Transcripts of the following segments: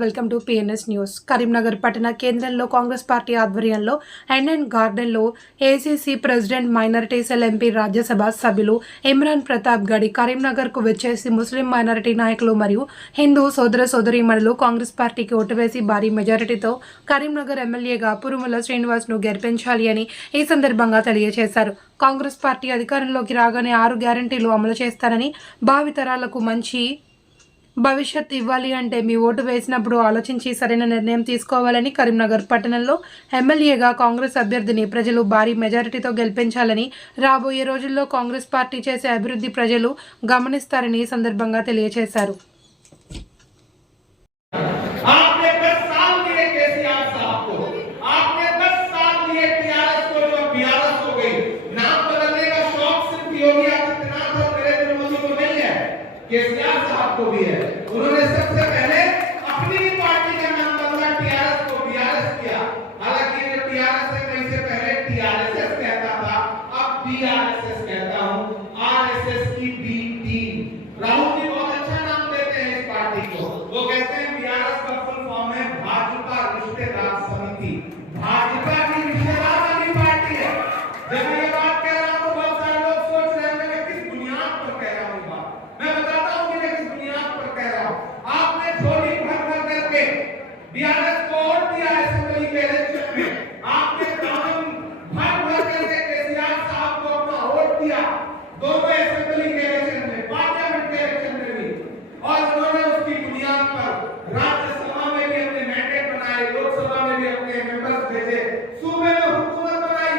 Welcome to PNS news. Karimnagar పట్టణ కేంద్రంలో Congress party ఆధ్వర్యంలో ఎన్ఎన్ గార్డెన్లో ACC president minority cell MP Rajya Sabha సభ్యులు ఇమ్రాన్ ప్రతాప్ గడి కరీంనగర్కు వచ్చేసి ముస్లిం మైనారిటీ నాయకులు మరియు హిందూ సోదర సోదరీమణులు కాంగ్రెస్ పార్టీకి ఓటు వేసి భారీ మెజారిటీతో కరీంనగర్ ఎమ్మెల్యేగా పురుముల శ్రీనివాస్ను గెలిపించాలి అని ఈ సందర్భంగా తెలియజేశారు. కాంగ్రెస్ పార్టీ అధికారంలోకి రాగానే 6 గ్యారంటీలు అమలు చేస్తారని, భావితరాలకు మంచి భవిష్యత్ ఇవ్వాలి అంటే మీ ఓటు వేసినప్పుడు ఆలోచించి సరైన నిర్ణయం తీసుకోవాలని, కరీంనగర్ పట్టణంలో ఎమ్మెల్యేగా కాంగ్రెస్ అభ్యర్థిని ప్రజలు భారీ మెజారిటీతో గెలిపించాలని, రాబోయే రోజుల్లో కాంగ్రెస్ పార్టీ చేసే అభివృద్ధి ప్రజలు గమనిస్తారని ఈ సందర్భంగా తెలియజేశారు. केसीआर साहब को भी है, उन्होंने सबसे पहले अपनी पार्टी का नाम बदला टीआरएस को बीआरएस किया। हालांकि ये टीआरएस से कहीं से पहले टीआरएसएस कहता था, अब बीआरएसएस कहता हूं, आरएसएस की बी टीम। राहुल जी बहुत अच्छा नाम देते हैं इस पार्टी को, वो कहते हैं बीआरएस का फुल फॉर्म है भाजपा रिश्तेदार समिति। भाजपा की रिश्तेदार वाली पार्टी है। जब मैं ये बात कह रहा हूं तो बहुत सारे लोग सोच रहे हैं मैं किस बुनियाद पर कह रहा हूं बात। मैं बताता हूं कि मैं किस बुनियाद पर कह रहा हूं। आपने झोली भर भर करके बीआरएस को वोट दिया असेंबली के इलेक्शन में, आपने कानून भर भर करके केसीआर साहब को अपना वोट दिया दोनों असेंबली के इलेक्शन में, पार्लियामेंट के इलेक्शन में भी, और उन्होंने उसकी बुनियाद पर राज्यसभा में भी अपने मैंडेट बनाए, लोकसभा में भी अपने मेंबर्स भेजे, सूबे में हुकूमत बनाई।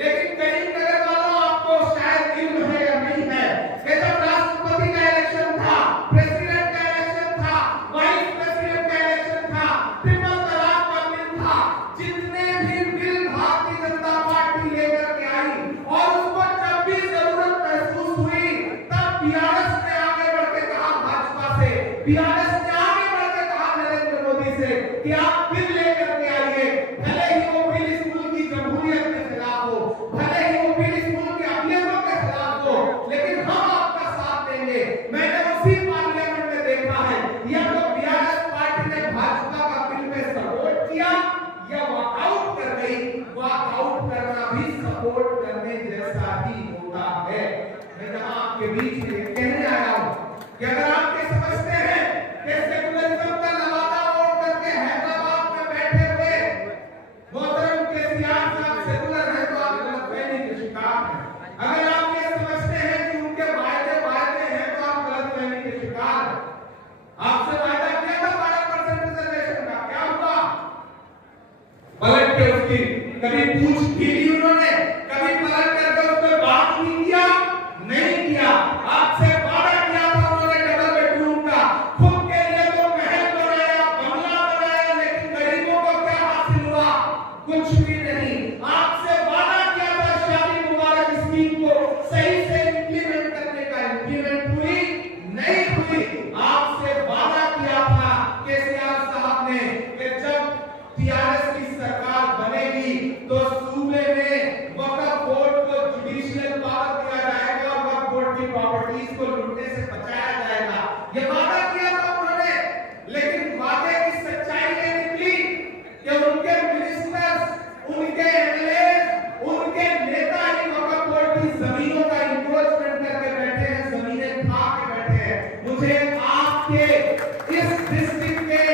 लेकिन करीमनगर वालों आपको शायद इल्म है या नहीं है कि जब राष्ट्रपति का इलेक्शन था, प्रेसिडेंट का इलेक्शन था, वाइस प्रेसिडेंट का इलेक्शन था, ट्रिपल तलाक का बिल था, जितने भी बिल भारतीय जनता पार्टी लेकर के आई और उसको जब भी जरूरत महसूस हुई तब बीआरएस ने आगे बढ़ के कहा भाजपा से, बीआरएस ने आगे बढ़ के कहा नरेंद्र मोदी से कि आप बिल लेकर के आइए, भले ही वो बिल इस मुल्क की जमहूरियत के खिलाफ हो, भले ही वो बिल इस मुल्क की अहमियतों के खिलाफ हो, लेकिन हम आपका साथ देंगे। मैंने उसी पार्लियामेंट में देखा है, या तो बीआरएस पार्टी ने भाजपा का बिल में सपोर्ट किया या वॉकआउट कर गई। वॉकआउट करना भी सपोर्ट करने जैसा ही होता है। मैं जहां आपके बीच में कहने आया हूं कि अगर आप ये समझते हैं कि सेकुलरिज्म का लवादा ओढ़ करके हैदराबाद में बैठे हुए मोहतरम केसीआर साहब सेकुलर है तो आप गलतफहमी के शिकार हैं। अगर आप ये समझते हैं कि उनके वायदे हैं तो आप गलतफहमी के शिकार हैं। आपसे वायदा किया था 12% रिजर्वेशन का, क्या हुआ? पलट के उसकी कभी पूछ भी ली उन्होंने, कभी पलट करके उस पर बात भी किया, नहीं किया। आपसे वादा किया था उन्होंने डबल बेडरूम का, खुद के लिए तो महल बनाया, बंगला बनाया, लेकिन गरीबों को क्या हासिल हुआ? कुछ भी नहीं। आपसे वादा किया था शादी मुबारक स्कीम को सही से इंप्लीमेंट करने का, इंप्लीमेंट हुई नहीं हुई। आपसे वादा किया था केसीआर साहब ने कि जब टीआरएस की सरकार बनेगी तो सूबे में वक्फ बोर्ड को जुडिशियल पावर दिया जाएगा और वक्फ बोर्ड की प्रॉपर्टीज को लूटने से बचाया जाएगा। ये वादा किया था उन्होंने, लेकिन वादे की सच्चाई ये निकली कि उनके मिनिस्टर्स, उनके एमएलए, उनके नेता ही वक्फ बोर्ड की जमीनों का इंक्रोचमेंट करके बैठे हैं, जमीनें खा के बैठे हैं। मुझे आपके इस डिस्ट्रिक्ट के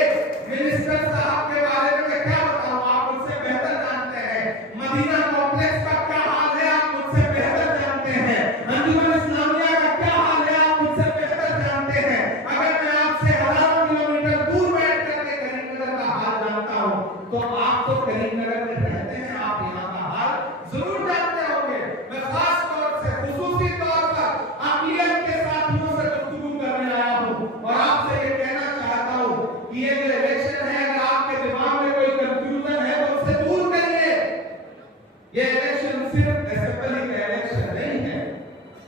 मिनिस्टर साहब के बारे में मैं क्या बताऊं, आप मुझसे बेहतर जानते हैं। मदीना कॉम्प्लेक्स का क्या हाल है आप मुझसे बेहतर जानते हैं। अंजुमन इस्लामिया का क्या हाल है आप मुझसे बेहतर जानते हैं। अगर मैं आपसे हजारों किलोमीटर दूर बैठ करके करीमनगर का हाल जानता हूं तो आप तो करीमनगर में रहते हैं, आप यहाँ का हाल जरूर जानते होंगे। मैं खास तौर से खुसूसी तौर पर अक़लियत के साथियों से गुफ्तगू करने आया हूं और आपसे ये कहना चाहता हूं कि ये जो इलेक्शन है, अगर आपके दिमाग में कोई कंफ्यूजन है तो उसे दूर करिए। ये इलेक्शन सिर्फ असेंबली का इलेक्शन नहीं है।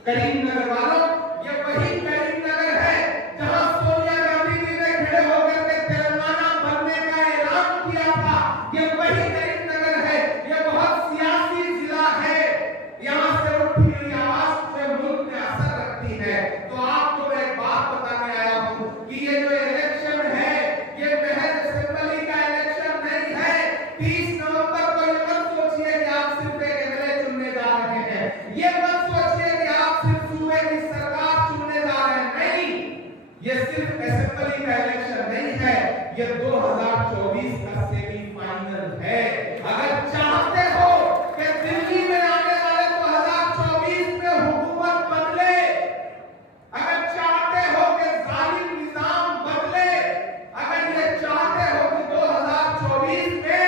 करीमनगर वालों, ये वही करीमनगर है जहां सोनिया गांधी जी ने खड़े होकर के तेलंगाना बनने का ऐलान किया था। ये वही करीमनगर है, ये बहुत सियासी जिला है, यहाँ से उठी हुई आवाज पूरे मुल्क में असर रखती है। तो आपको मैं एक बात बताने आया हूं कि ये जो इलेक्शन है ये महज 30 नवंबर को ये मत सोचिए कि आप सिर्फ एक एमएलए चुनने जा रहे हैं, ये मत सोचिए कि आप सिर्फ सूबे की सरकार चुनने जा रहे हैं, नहीं, ये सिर्फ असेंबली का इलेक्शन नहीं है, ये 2024 का सेमीफाइनल है। अगर चाहते हो कि दिल्ली में आने वाले 2024 में हुकूमत बदले, अगर चाहते हो कि जालिम निजाम बदले, अगर ये चाहते हो कि 2024 में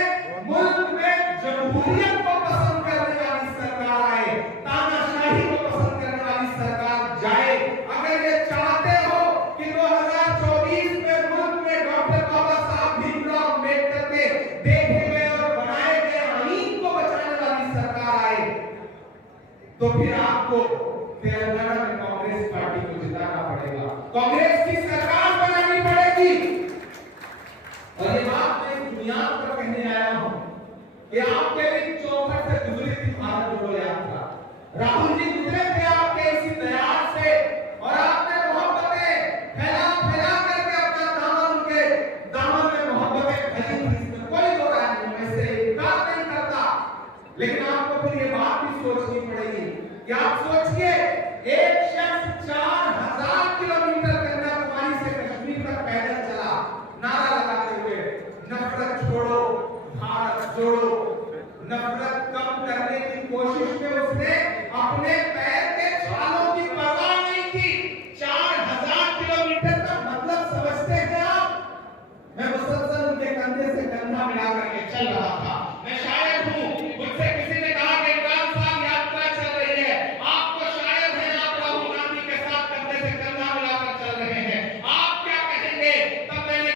मुल्क में जमहूरियत को पसंद करने वाली सरकार आए, तानाशाही को पसंद करने वाली सरकार जाए, अगर ये चाहते हो कि 2024 में मुल्क में डॉक्टर बाबा साहब भीमराव अम्बेडकर के देखे गए और बनाए गए आईन को बचाने वाली सरकार आए, तो फिर आपको तेलंगाना में कांग्रेस पार्टी को जिताना पड़ेगा, कांग्रेस की सरकार बनानी पड़ेगी। और ये बात मैं बुनियाद पर कहने आया हूं कि आपके भी चौखट से गुजरी थी भारत जोड़ो यात्रा, राहुल जी गुजरे थे आपके इसी दयाल से, और आपने मोहब्बतें फैला फैला करके अपना दामन उनके दामन में मोहब्बतें भरी थी, इसमें कोई दो राय नहीं, मैं इससे इनकार नहीं करता, लेकिन आपको फिर ये बात भी सोचनी पड़ेगी कि आप सोचिए एक शख्स 4000 किलोमीटर कन्याकुमारी से कश्मीर तक पैदल चला, नारा लगाते हुए नफरत छोड़ो भारत जोड़ो, नफरत कम करने की कोशिश में उसने अपने पैर के छालों की परवाह नहीं की। 4000 किलोमीटर का मतलब समझते हैं आप? मैं मुसलसल उनके कंधे से कंधा मिला करके चल रहा था,